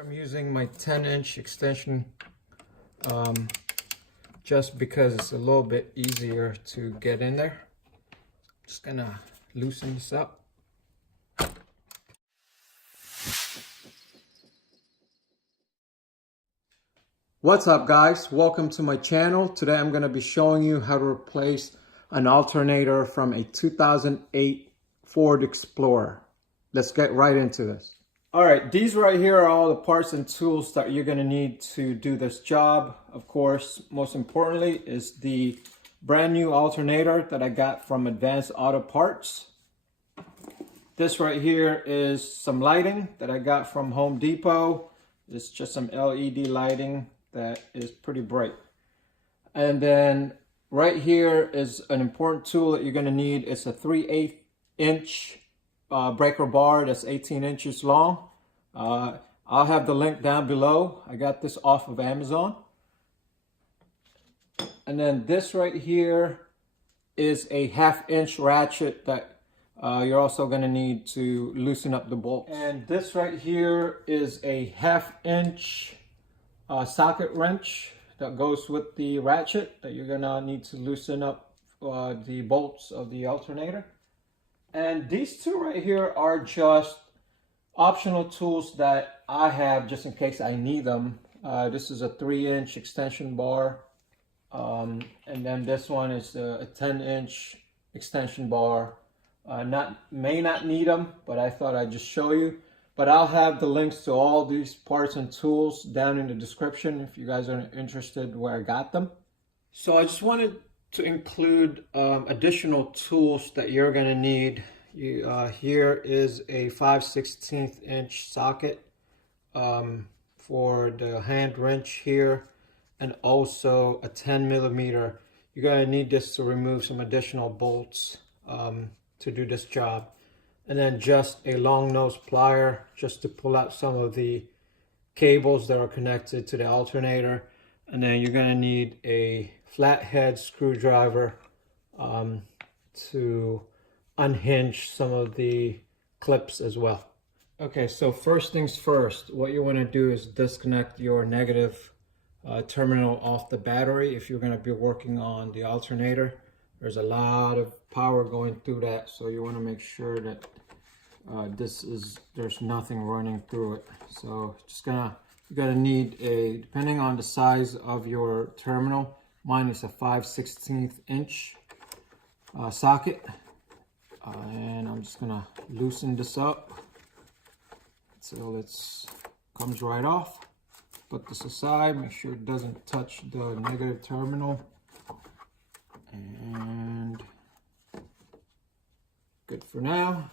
I'm using my 10-inch extension just because it's a little bit easier to get in there. Just gonna loosen this up. What's up, guys? Welcome to my channel. Today I'm going to be showing you how to replace an alternator from a 2008 Ford Explorer. Let's get right into this. All right, these right here are all the parts and tools that you're going to need to do this job. Of course, most importantly is the brand new alternator that I got from Advanced Auto Parts. This right here is some lighting that I got from Home Depot. It's just some LED lighting that is pretty bright. And then right here is an important tool that you're going to need. It's a 3/8 inch breaker bar that's 18 inches long. I'll have the link down below. I got this off of Amazon. And then this right here is a 1/2 inch ratchet that you're also going to need to loosen up the bolts. And this right here is a 1/2 inch socket wrench that goes with the ratchet that you're going to need to loosen up the bolts of the alternator. And these two right here are just optional tools that I have just in case I need them. This is a 3-inch extension bar. And then this one is a 10-inch extension bar. May not need them, but I thought I'd just show you. But I'll have the links to all these parts and tools down in the description if you guys are interested where I got them. So I just wanted to include additional tools that you're going to need. Here is a 5/16 inch socket for the hand wrench here, and also a 10 millimeter. You're going to need this to remove some additional bolts to do this job. And then just a long nose plier just to pull out some of the cables that are connected to the alternator. And then you're going to need a flathead screwdriver to unhinge some of the clips as well. Okay, so first things first, what you want to do is disconnect your negative terminal off the battery if you're going to be working on the alternator. There's a lot of power going through that, so you want to make sure that there's nothing running through it. So you're gonna need a, depending on the size of your terminal, mine is a 5/16 inch socket, and I'm just gonna loosen this up until it comes right off. Put this aside, make sure it doesn't touch the negative terminal, and good for now.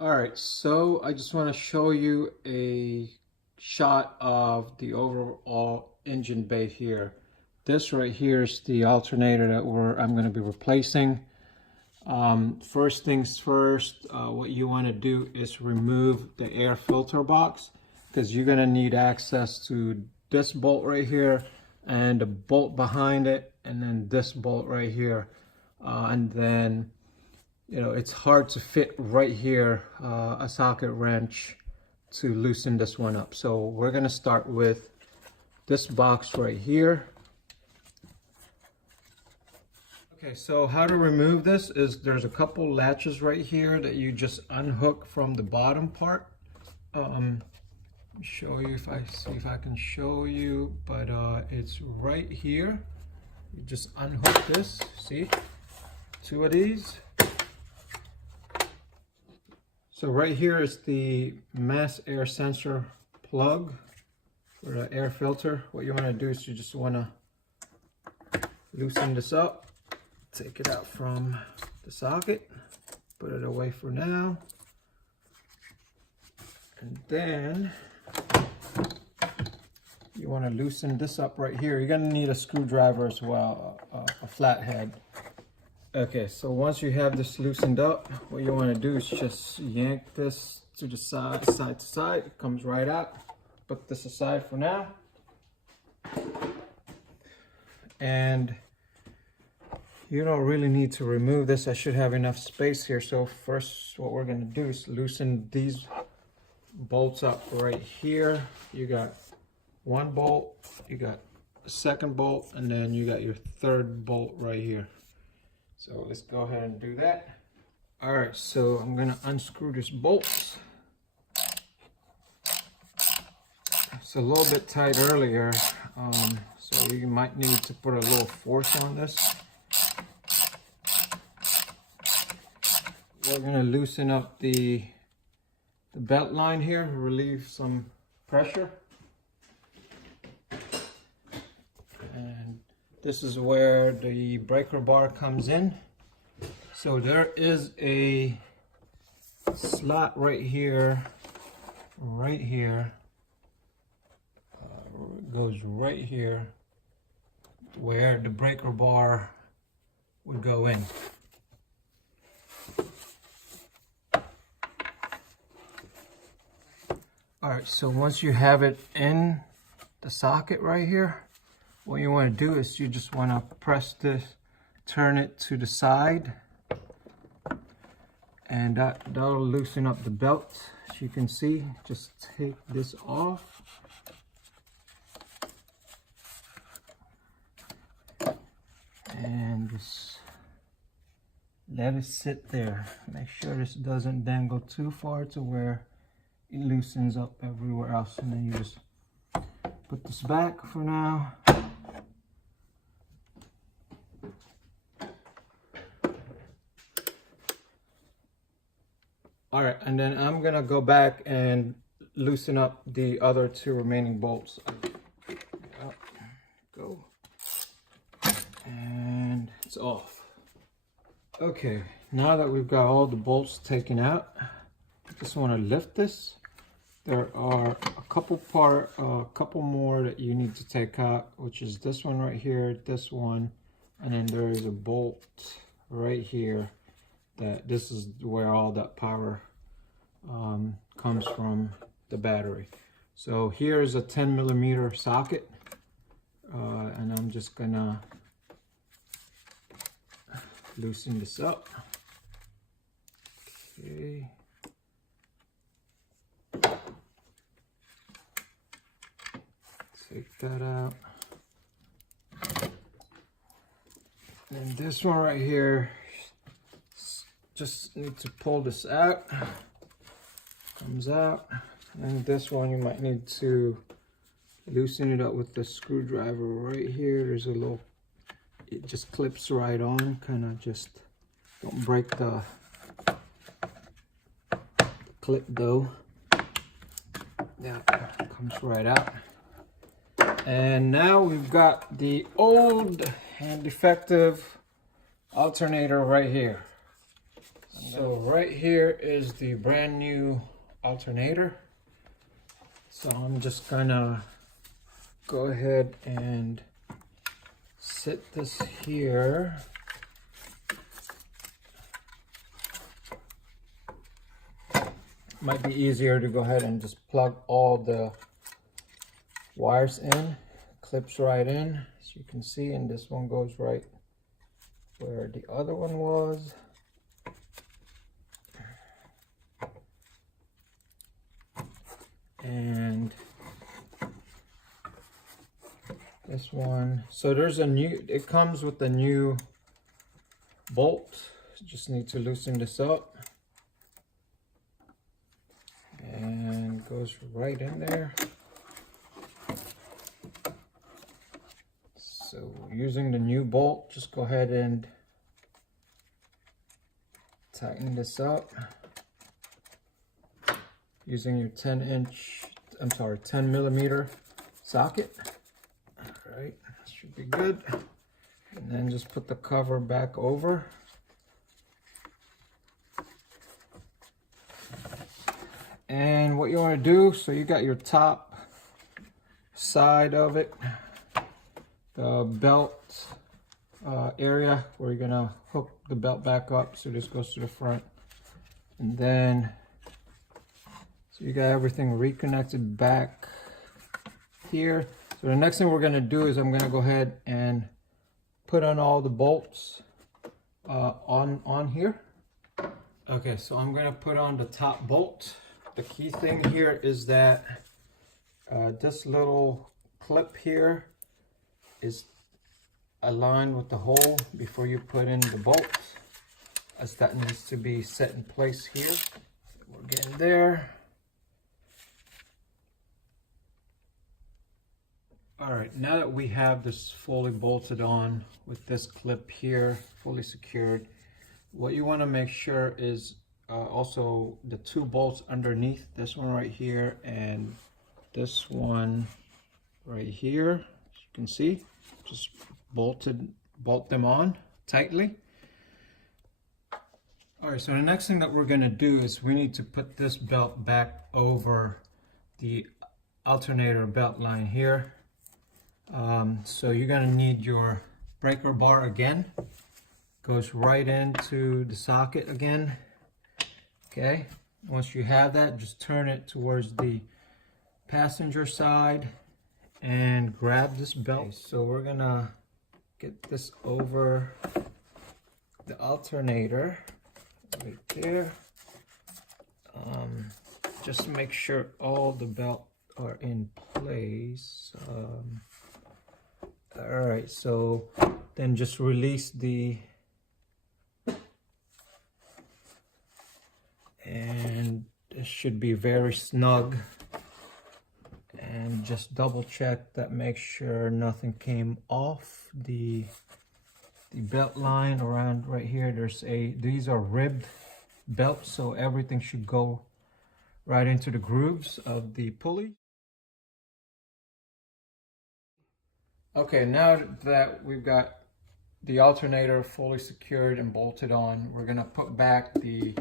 All right, so I just want to show you a shot of the overall engine bay here. This right here is the alternator that I'm going to be replacing. First things first, what you want to do is remove the air filter box, because you're going to need access to this bolt right here and the bolt behind it, and then this bolt right here, and then it's hard to fit right here a socket wrench to loosen this one up. So we're going to start with this box right here. Okay, so how to remove this is there's a couple latches right here that you just unhook from the bottom part. Let me show you, see if I can show you, but it's right here. You just unhook this, see, 2 of these. So right here is the mass air sensor plug for the air filter. What you want to do is you just want to loosen this up, take it out from the socket, put it away for now, and then you want to loosen this up right here. You're going to need a screwdriver as well, a flathead. Okay, so once you have this loosened up, what you want to do is just yank this to the side to side. It comes right out. Put this aside for now. And you don't really need to remove this. I should have enough space here. So first, what we're going to do is loosen these bolts up right here. You got one bolt, you got a second bolt, and then you got your third bolt right here. So let's go ahead and do that. All right, so I'm gonna unscrew this bolt. It's a little bit tight earlier, so you might need to put a little force on this. We're gonna loosen up the belt line here, relieve some pressure. And this is where the breaker bar comes in. So there is a slot right here, goes right here where the breaker bar would go in. Alright, so once you have it in the socket right here, what you want to do is you just want to press this, turn it to the side, and that'll loosen up the belt. As you can see, just take this off. And just let it sit there. Make sure this doesn't dangle too far to where it loosens up everywhere else. And then you just put this back for now. All right, and then I'm gonna go back and loosen up the other two remaining bolts. Go. And it's off. Okay, now that we've got all the bolts taken out, I just want to lift this. There are a couple more that you need to take out, which is this one right here, this one, and then there is a bolt right here. That this is where all that power comes from, the battery. So here's a 10mm socket, and I'm just gonna loosen this up. Okay. Take that out. And this one right here, just need to pull this out. Comes out. And this one you might need to loosen it up with the screwdriver right here. There's a little, it just clips right on, kind of just don't break the clip though. Yeah, comes right out. And now we've got the old and defective alternator right here. So right here is the brand new alternator. So I'm just gonna go ahead and sit this here. Might be easier to go ahead and just plug all the wires in. Clips right in, as you can see, and this one goes right where the other one was. And this one, so there's a new, it comes with a new bolt. Just need to loosen this up, and goes right in there. So using the new bolt, just go ahead and tighten this up. Using your 10mm socket. All right, should be good. And then just put the cover back over. And what you want to do, so you got your top side of it, the belt area where you're gonna hook the belt back up. So this goes to the front, and then so you got everything reconnected back here. So the next thing we're gonna do is I'm gonna go ahead and put on all the bolts on here. Okay, so I'm gonna put on the top bolt. The key thing here is that this little clip here is aligned with the hole before you put in the bolts, as that needs to be set in place here. We're getting there. All right, now that we have this fully bolted on with this clip here fully secured, what you want to make sure is also the two bolts underneath, this one right here and this one right here, as you can see, just bolt them on tightly. All right, so the next thing that we're going to do is we need to put this belt back over the alternator belt line here. So you're going to need your breaker bar again. Goes right into the socket again. Okay, once you have that, just turn it towards the passenger side and grab this belt. Okay, so we're gonna get this over the alternator right there. Just make sure all the belts are in place. All right, so then just release and this should be very snug, and just double check that, make sure nothing came off the belt line around right here. These are ribbed belts, so everything should go right into the grooves of the pulley. Okay, now that we've got the alternator fully secured and bolted on, we're gonna put back the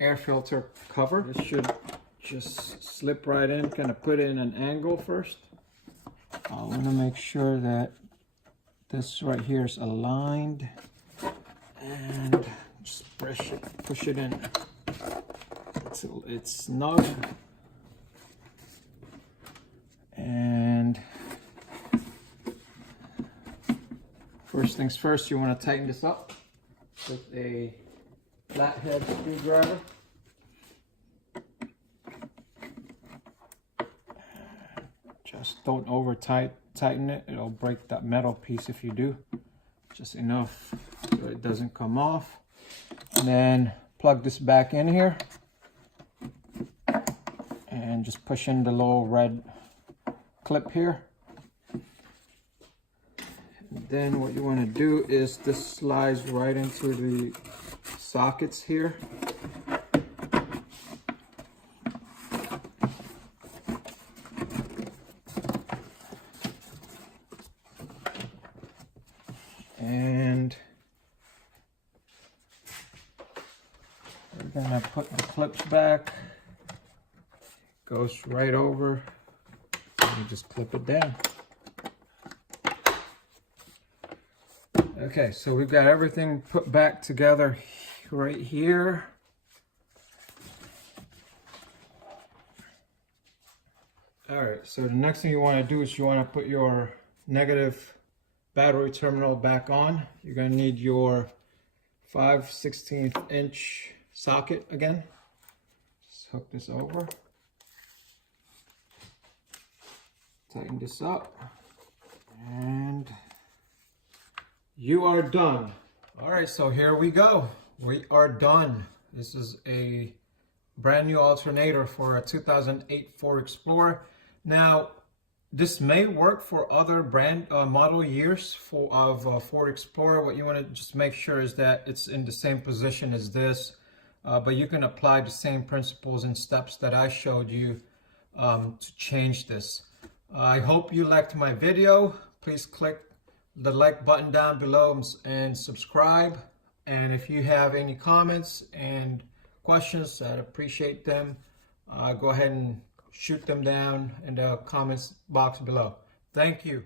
air filter cover. This should just slip right in, kind of put it in an angle first. I want to make sure that this right here is aligned, and just push it in until it's snug. And first things first, you want to tighten this up with a flathead screwdriver. Just don't over tighten it. It'll break that metal piece if you do. Just enough so it doesn't come off. And then plug this back in here and just push in the little red clip here. And then what you want to do is this slides right into the sockets here. And we're gonna put the clips back. Goes right over, and you just clip it down. Okay, so we've got everything put back together right here. All right, so the next thing you want to do is you want to put your negative battery terminal back on. You're going to need your 5/16 inch socket again. Just hook this over. Tighten this up. And you are done. All right, so here we go. We are done. This is a brand new alternator for a 2008 Ford Explorer. Now, this may work for other brand model years of Ford Explorer. What you want to just make sure is that it's in the same position as this, but you can apply the same principles and steps that I showed you to change this. I hope you liked my video. Please click the like button down below and subscribe. And if you have any comments and questions, I'd appreciate them. Go ahead and shoot them down in the comments box below. Thank you.